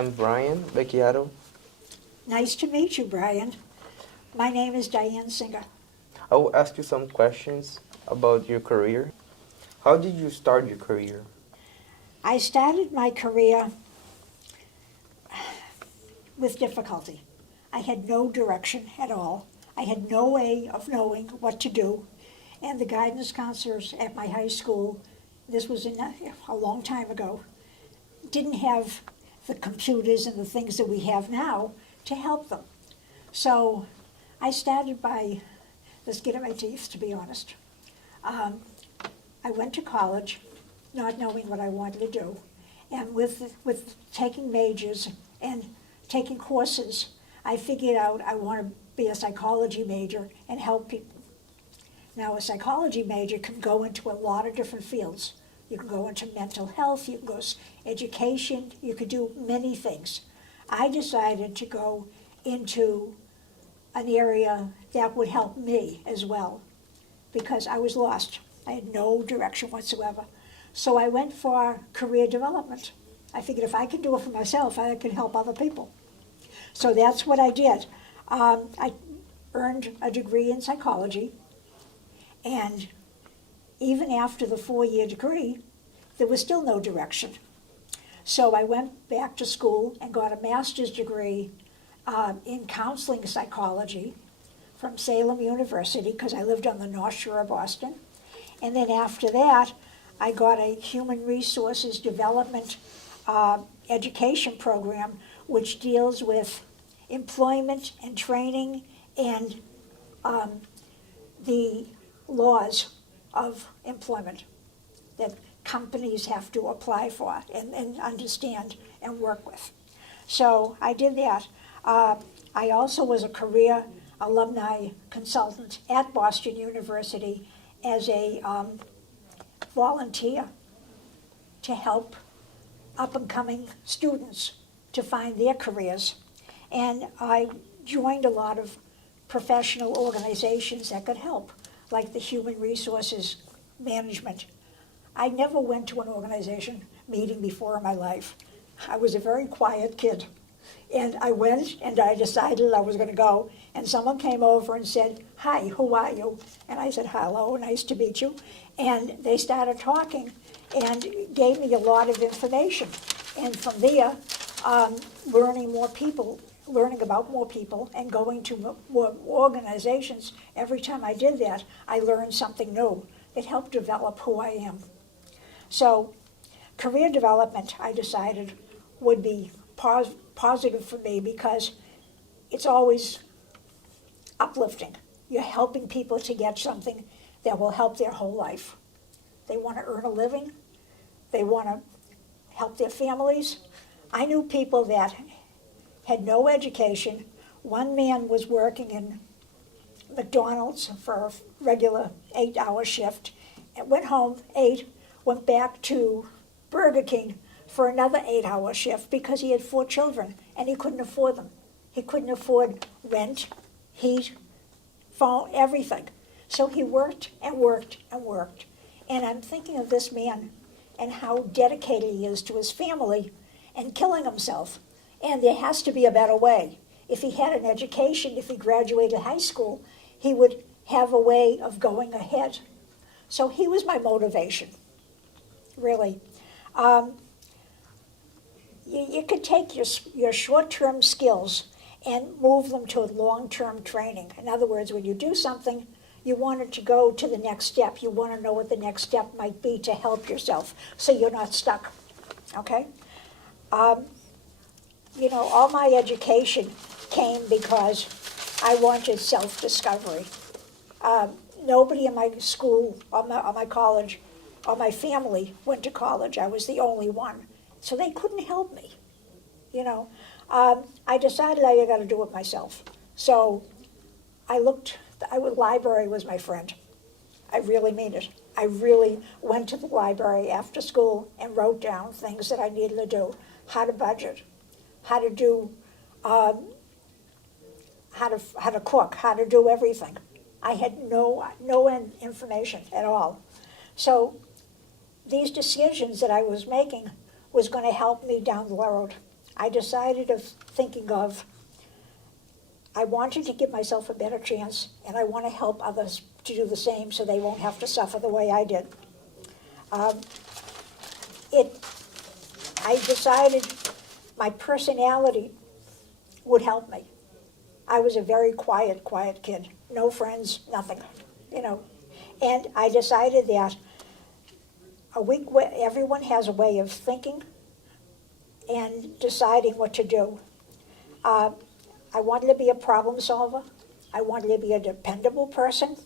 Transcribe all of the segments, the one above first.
am Brian Becchiato. Nice to meet you, Brian. My name is Diane Singer. I will ask you some questions about your career. How did you start your career? I started my career with difficulty. I had no direction at all. I had no way of knowing what to do. And the guidance counselors at my high school, this was a long time ago, didn't have the computers and the things that we have now to help them. So I started by the skin of my teeth, to be honest. I went to college not knowing what I wanted to do. And with taking majors and taking courses, I figured out I want to be a psychology major and help people. Now, a psychology major can go into a lot of different fields. You can go into mental health, you can go education, you could do many things. I decided to go into an area that would help me as well because I was lost. I had no direction whatsoever. So I went for career development. I figured if I could do it for myself, I could help other people. So that's what I did. I earned a degree in psychology, and even after the 4-year degree, there was still no direction. So I went back to school and got a master's degree in counseling psychology from Salem University, because I lived on the North Shore of Boston. And then after that, I got a human resources development education program, which deals with employment and training and the laws of employment that companies have to apply for and understand and work with. So I did that. I also was a career alumni consultant at Boston University as a volunteer to help up-and-coming students to find their careers. And I joined a lot of professional organizations that could help, like the Human Resources Management. I never went to an organization meeting before in my life. I was a very quiet kid. And I went and I decided I was going to go. And someone came over and said, "Hi, who are you?" And I said, "Hello, nice to meet you." And they started talking and gave me a lot of information. And from there, learning about more people and going to more organizations, every time I did that, I learned something new. It helped develop who I am. So career development, I decided, would be positive for me because it's always uplifting. You're helping people to get something that will help their whole life. They want to earn a living. They want to help their families. I knew people that had no education. One man was working in McDonald's for a regular 8-hour shift, and went home, ate, went back to Burger King for another 8-hour shift because he had 4 children and he couldn't afford them. He couldn't afford rent, heat, phone, everything. So he worked and worked and worked. And I'm thinking of this man and how dedicated he is to his family and killing himself. And there has to be a better way. If he had an education, if he graduated high school, he would have a way of going ahead. So he was my motivation, really. You could take your short-term skills and move them to long-term training. In other words, when you do something, you want it to go to the next step. You want to know what the next step might be to help yourself so you're not stuck, okay? All my education came because I wanted self-discovery. Nobody in my school or my college or my family went to college. I was the only one. So they couldn't help me, I decided I got to do it myself. So library was my friend. I really mean it. I really went to the library after school and wrote down things that I needed to do, how to budget, how to do, how to cook, how to do everything. I had no information at all. So these decisions that I was making was going to help me down the road. I decided of thinking of, I wanted to give myself a better chance, and I want to help others to do the same so they won't have to suffer the way I did. I decided my personality would help me. I was a very quiet kid. No friends, nothing, you know. And I decided that everyone has a way of thinking and deciding what to do. I wanted to be a problem solver. I wanted to be a dependable person.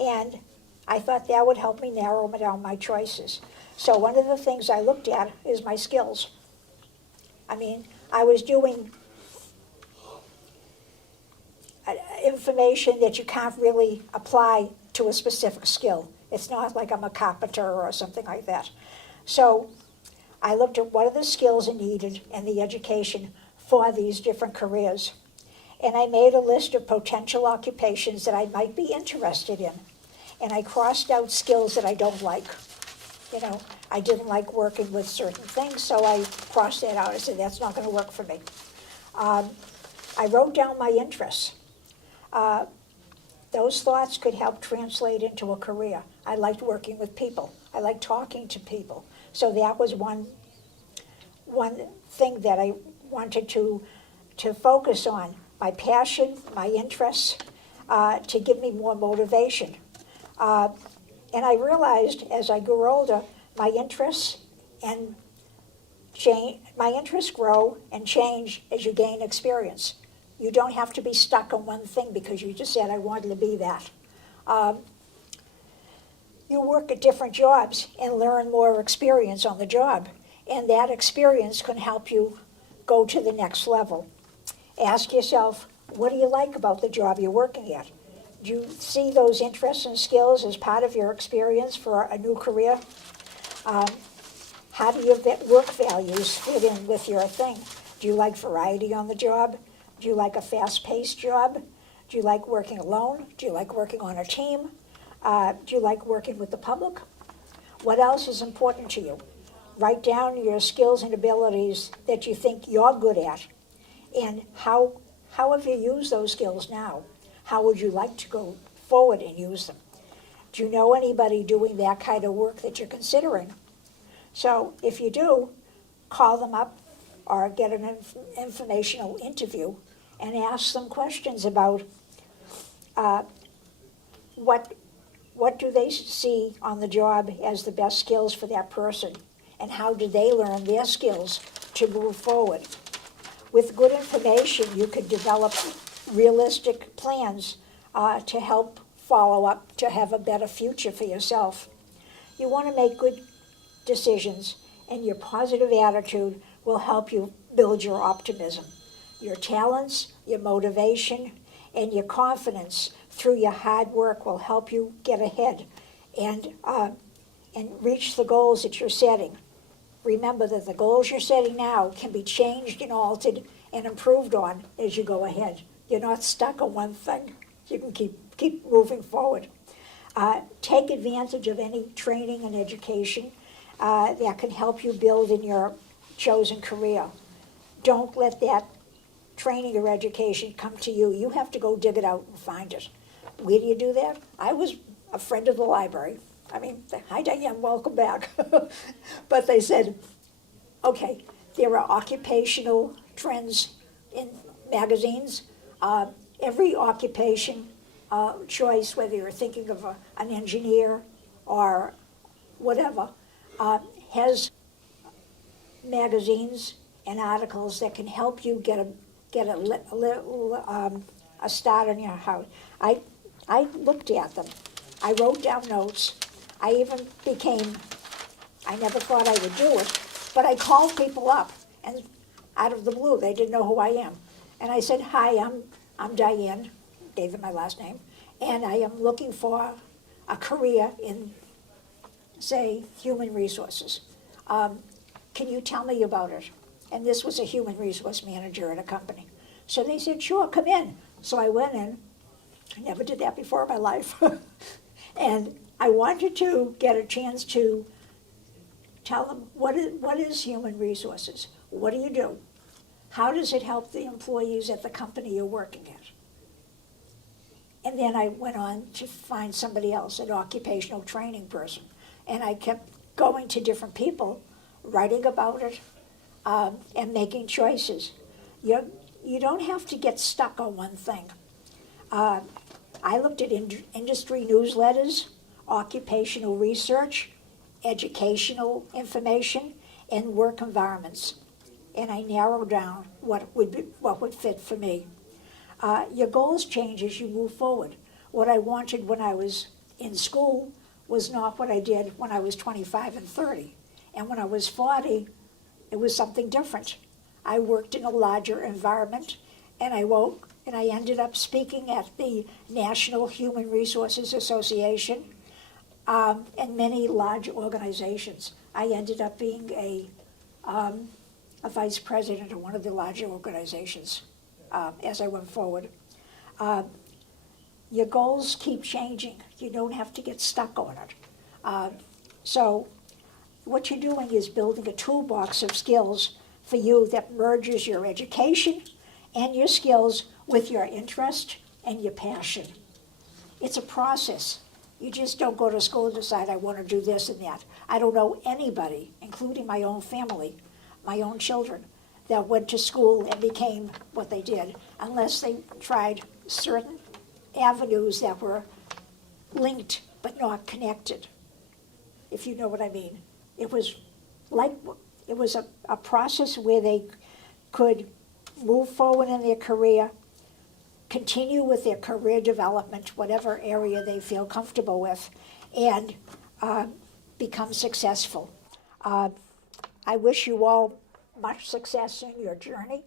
And I thought that would help me narrow down my choices. So one of the things I looked at is my skills. I mean, I was doing information that you can't really apply to a specific skill. It's not like I'm a carpenter or something like that. So I looked at what are the skills needed in the education for these different careers. And I made a list of potential occupations that I might be interested in. And I crossed out skills that I don't like. You know, I didn't like working with certain things, so I crossed that out. I said, that's not going to work for me. I wrote down my interests. Those thoughts could help translate into a career. I liked working with people. I liked talking to people. So that was one thing that I wanted to focus on, my passion, my interests, to give me more motivation. And I realized as I grew older, my interests grow and change as you gain experience. You don't have to be stuck on one thing because you just said, I wanted to be that. You work at different jobs and learn more experience on the job. And that experience can help you go to the next level. Ask yourself, what do you like about the job you're working at? Do you see those interests and skills as part of your experience for a new career? How do your work values fit in with your thing? Do you like variety on the job? Do you like a fast-paced job? Do you like working alone? Do you like working on a team? Do you like working with the public? What else is important to you? Write down your skills and abilities that you think you're good at, and how have you used those skills now? How would you like to go forward and use them? Do you know anybody doing that kind of work that you're considering? So if you do, call them up or get an informational interview and ask them questions about what do they see on the job as the best skills for that person, and how do they learn their skills to move forward. With good information, you could develop realistic plans to help follow up, to have a better future for yourself. You want to make good decisions, and your positive attitude will help you build your optimism. Your talents, your motivation, and your confidence through your hard work will help you get ahead and reach the goals that you're setting. Remember that the goals you're setting now can be changed and altered and improved on as you go ahead. You're not stuck on one thing. You can keep moving forward. Take advantage of any training and education that can help you build in your chosen career. Don't let that training or education come to you. You have to go dig it out and find it. Where do you do that? I was a friend of the library. I mean, hi Diane, welcome back. But they said, okay, there are occupational trends in magazines. Every occupation choice, whether you're thinking of an engineer or whatever, has magazines and articles that can help you get a start on your house. I looked at them. I wrote down notes. I even I never thought I would do it, but I called people up, and out of the blue, they didn't know who I am. And I said, hi, I'm Diane, gave them my last name, and I am looking for a career in, say, human resources. Can you tell me about it? And this was a human resource manager at a company. So they said, sure, come in. So I went in. I never did that before in my life. And I wanted to get a chance to tell them, what is human resources? What do you do? How does it help the employees at the company you're working at? And then I went on to find somebody else, an occupational training person. And I kept going to different people, writing about it, and making choices. You don't have to get stuck on one thing. I looked at industry newsletters, occupational research, educational information, and work environments. And I narrowed down what would fit for me. Your goals change as you move forward. What I wanted when I was in school was not what I did when I was 25 and 30. And when I was 40, it was something different. I worked in a larger environment, and I ended up speaking at the National Human Resources Association and many large organizations. I ended up being a vice president of one of the larger organizations as I went forward. Your goals keep changing. You don't have to get stuck on it. So what you're doing is building a toolbox of skills for you that merges your education and your skills with your interest and your passion. It's a process. You just don't go to school and decide, I want to do this and that. I don't know anybody, including my own family, my own children, that went to school and became what they did, unless they tried certain avenues that were linked but not connected, if you know what I mean. It was a process where they could move forward in their career, continue with their career development, whatever area they feel comfortable with, and become successful. I wish you all much success in your journey.